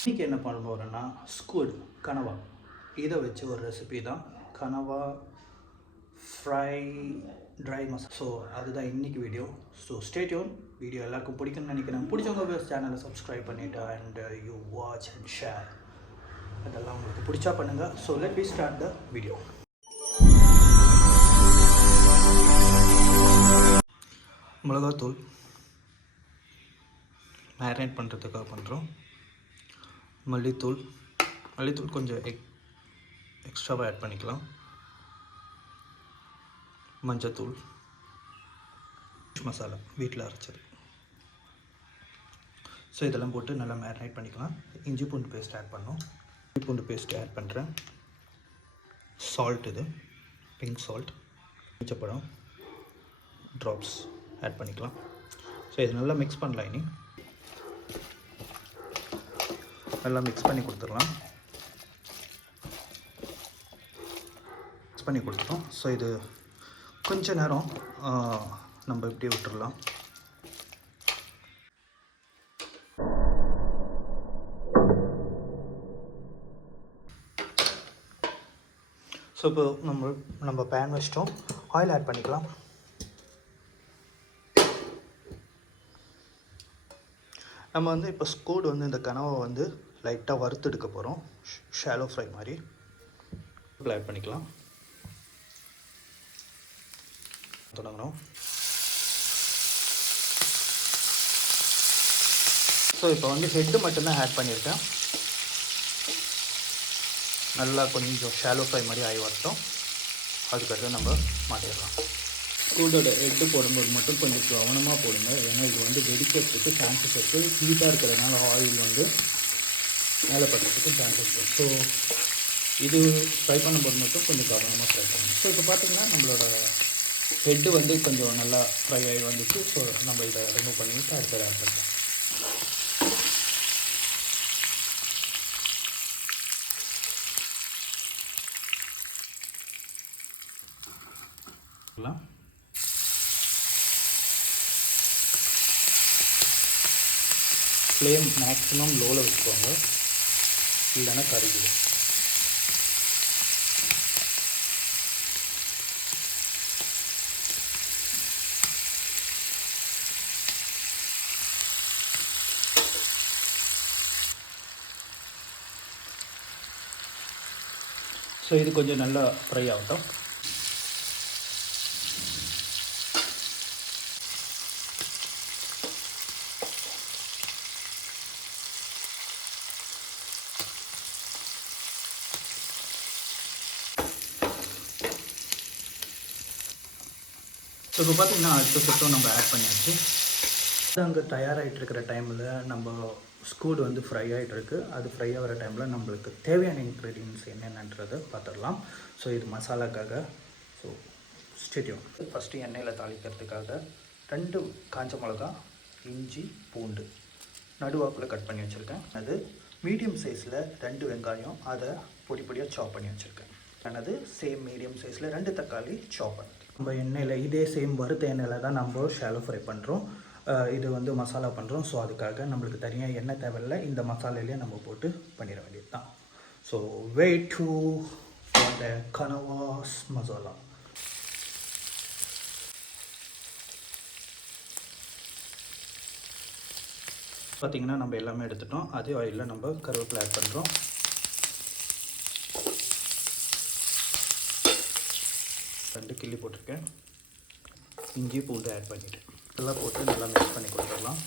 இன்றைக்கி என்ன பண்ண போகிறேன்னா ஸ்குட் கனவா இதை வச்சு ஒரு ரெசிபி தான் கனவா ஃப்ரை ட்ரை மசாலா. ஸோ அதுதான் இன்றைக்கி வீடியோ. So stay tuned. வீடியோ எல்லாருக்கும் பிடிக்கும்னு நினைக்கிறேன். பிடிச்சவங்க சேனலை சப்ஸ்கிரைப் பண்ணிவிட்டு and you watch and share அதெல்லாம் உங்களுக்கு பிடிச்சா பண்ணுங்கள். So let we start the video. மிளகாத்தூள் மேரினேட் பண்ணுறதுக்காக பண்ணுறோம். மல்லித்தூள் கொஞ்சம் எக்ஸ்ட்ராவாக ஆட் பண்ணிக்கலாம். மஞ்சத்தூள், மசாலா வீட்டில் அரைச்சது. ஸோ இதெல்லாம் போட்டு நல்லா மேரினேட் பண்ணிக்கலாம். இஞ்சி பூண்டு பேஸ்ட் ஆட் பண்ணோம். இஞ்சி பூண்டு பேஸ்ட் ஆட் பண்ணுறேன். சால்ட், இது பிங்க் சால்ட், பச்சைப்பழம் ட்ராப்ஸ் ஆட் பண்ணிக்கலாம். ஸோ இது நல்லா மிக்ஸ் பண்ணலாம். இனி நல்லா மிக்ஸ் பண்ணி கொடுத்துடலாம். மிக்ஸ் பண்ணி கொடுத்துட்டோம். ஸோ இது கொஞ்ச நேரம் நம்ம இப்படி விட்டுடலாம். ஸோ இப்போ நம்ம பேன் வச்சிட்டோம். ஆயில் ஆட் பண்ணிக்கலாம். நம்ம இப்போ ஸ்கூட் இந்த கனவை லைட்டாக வறுத்து எடுக்க போகிறோம். ஷாலோ ஃப்ரை மாதிரி ஆட் பண்ணிக்கலாம். தொடங்கணும். ஸோ இப்போ ஹெட்டு மட்டும்தான் ஆட் பண்ணியிருக்கேன். நல்லா கொஞ்சம் ஷாலோ ஃப்ரை மாதிரி ஆகி வரட்டும். அதுக்கடுத்து நம்ம மாட்டிடலாம். ஸ்கூடோட ஹெட்டு போடும்போது மட்டும் கொஞ்சம் கவனமாக போடுங்க. ஏன்னா இது வெடிக்கிறதுக்கு சான்சஸ் இருக்குது. ஹீட்டாக இருக்கிறதுனால ஆயில் மேலே படுறதுக்கு சான்சஸ் இருக்குது. ஸோ இது ஃப்ரை பண்ணும்போது மட்டும் கொஞ்சம் கவனமாக ஃப்ரை பண்ணணும். ஸோ இப்போ பார்த்திங்கன்னா நம்மளோட ஹெட்டு கொஞ்சம் நல்லா ஃப்ரை ஆகி வந்துச்சு. ஸோ நம்ம இதை ரிமூவ் பண்ணிவிட்டு அடுத்தது ஆட் பண்ணலாம். ஃப்ளேம் மேக்ஸிமம் லோவில் வச்சுக்கோங்க, இல்லைன்னா கருகிடும். ஸோ இது கொஞ்சம் நல்லா ஃப்ரை ஆகட்டும். ஸோ இப்போ பார்த்திங்கன்னா அடுத்த சுத்தம் நம்ம ஆட் பண்ணியாச்சு. அங்கே தயாராகிட்டு இருக்கிற டைமில் நம்ம ஸ்கூட் ஃப்ரை ஆகிட்டுருக்கு. அது ஃப்ரை ஆகிற டைமில் நம்மளுக்கு தேவையான இன்க்ரீடியன்ட்ஸ் என்னென்னன்றதை பார்த்துடலாம். ஸோ இது மசாலாக்காக. ஸோ ஸ்டேடியம் ஃபஸ்ட்டு எண்ணெயில் தாளிக்கிறதுக்காக 2 காஞ்ச மிளகா, இஞ்சி பூண்டு நடுவாப்பில் கட் பண்ணி வச்சுருக்கேன். அது மீடியம் சைஸில் 2 வெங்காயம், அதை பொடி பொடியாக சாப் பண்ணி வச்சுருக்கேன். அது சேம் மீடியம் சைஸில் 2 தக்காளி சாப் பண்ணி. நம்ம எண்ணெயில் இதே சேம் வறுத்த எண்ணெயில் தான் நம்ம ஷாலோ ஃப்ரை பண்ணுறோம். இது மசாலா பண்ணுறோம். ஸோ அதுக்காக நம்மளுக்கு தனியாக எண்ணெய் தேவையில்லை. இந்த மசாலையிலேயே நம்ம போட்டு பண்ணிட வேண்டியது தான். So wait to for the கனவாஸ் மசாலா. பார்த்திங்கன்னா நம்ம எல்லாமே எடுத்துட்டோம். அதே ஆயிலில் நம்ம கருவேப்பிலை ஆட் பண்ணுறோம். ரெண்டு கிள்ளி போட்டிருக்கேன். இஞ்சி பூண்டு ஆட் பண்ணிவிட்டு எல்லாம் போட்டு நல்லா மிக்ஸ் பண்ணி கொடுத்துடலாம்.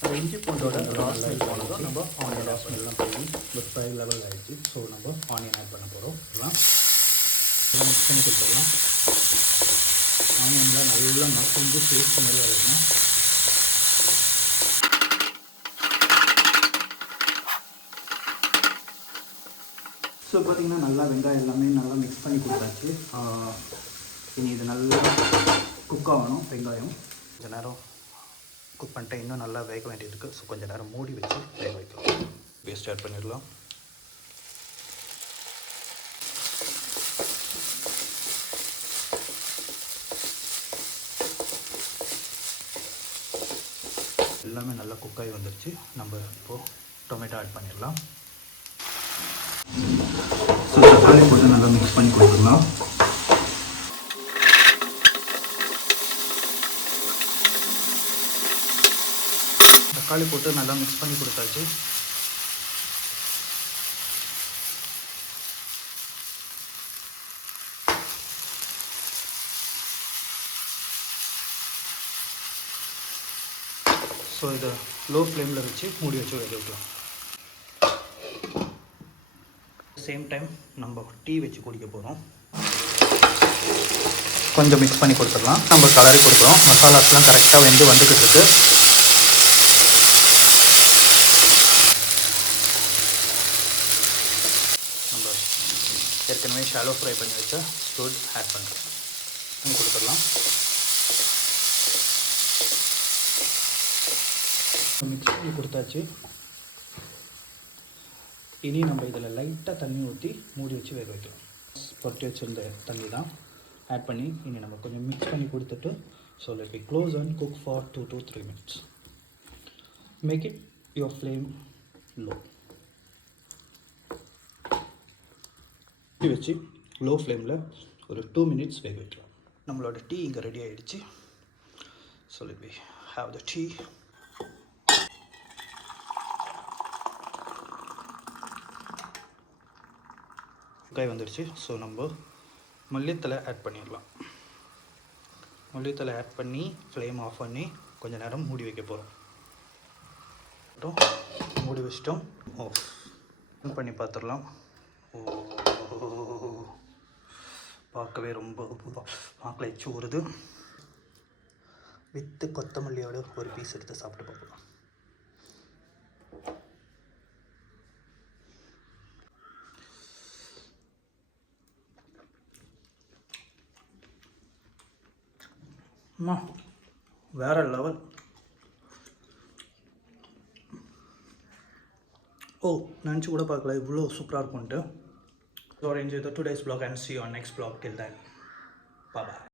அந்த இஞ்சி பூண்டோட ராஸ் ஸ்மெல் போனதும் நம்ம ஆனியன் ராஸ் ஸ்மெல்லாம் போய் ஒரு ஃப்ரை லெவல் ஆகிடுச்சு. ஸோ நம்ம ஆனியன் ஆட் பண்ண போகிறோம். எல்லாம் மிக்ஸ் பண்ணி கொடுத்துடலாம். ஆனியன்லாம் நல்லா மசிஞ்சு பேஸ்ட் மாதிரி வரணும். ஸோ பார்த்திங்கன்னா நல்லா வெங்காயம் எல்லாமே நல்லா மிக்ஸ் பண்ணி கொடுத்தாச்சு. இனி இது நல்லா குக் ஆகணும். வெங்காயம் கொஞ்சம் நேரம் குக் பண்ணிட்டேன். இன்னும் நல்லா வேக வேண்டியது இருக்குது. ஸோ கொஞ்சம் நேரம் மூடி வச்சு வேக வைக்கலாம். பேஸ்ட் ஆட் பண்ணிடலாம். எல்லாமே நல்லா குக்காகி வந்துருச்சு. நம்ம இப்போது டொமேட்டோ ஆட் பண்ணிடலாம். ஸோ தக்காளி போட்டு நல்லா மிக்ஸ் பண்ணி கொடுத்துடலாம். தக்காளி போட்டு நல்லா மிக்ஸ் பண்ணி கொடுத்தாச்சு. ஸோ இதை லோ ஃப்ளேமில் வச்சு மூடி வச்சு வேக வைக்கலாம். சேம் டைம் நம்ம டீ வச்சு குடிக்க போகிறோம். கொஞ்சம் மிக்ஸ் பண்ணி கொடுத்துடலாம். நம்ம கலரி கொடுக்குறோம். மசாலாஸ்லாம் கரெக்டாக வந்துக்கிட்டு இருக்கு. நம்ம ஏற்கனவே ஷாலோ ஃப்ரை பண்ணி வச்ச ஸ்டூட் ஆட் பண்ணுறோம். கொடுத்துடலாம். மிக்ஸ் பண்ணி கொடுத்தாச்சு. இனி நம்ம இதில் லைட்டாக தண்ணி ஊற்றி மூடி வச்சு வேக வைக்கலாம். பொட்டி வச்சுருந்த தண்ணி தான் ஆட் பண்ணி இனி நம்ம கொஞ்சம் மிக்ஸ் பண்ணி கொடுத்துட்டு so let we close and cook for 2 to 3 minutes. Make it your flame low. வச்சு லோ ஃப்ளேமில் ஒரு 2 minutes வேக வைக்கலாம். நம்மளோட டீ இங்கே ரெடி ஆகிடுச்சு. So let we have the tea. காய் வந்துடுச்சு. ஸோ நம்ம மல்லித்தலை ஆட் பண்ணிடலாம். மல்லித்தலை ஆட் பண்ணி ஃப்ளேம் ஆஃப் பண்ணி கொஞ்சம் நேரம் மூடி வைக்க போகிறோம். மூடி வச்சிட்டோம். ஆஃப் பண்ணி பார்த்துடலாம். பார்க்கவே ரொம்ப பார்க்கல எச்சு வருது. வித்து கொத்தமல்லியோட ஒரு பீஸ் எடுத்து சாப்பிட்டு பார்க்கலாம். அம்மா வேறு லெவல். நினச்சி கூட பார்க்கல இவ்வளோ சூப்பராக இருக்கும்ன்ட்டு. So enjoy the today's vlog and see you on next vlog. Till then, bye bye.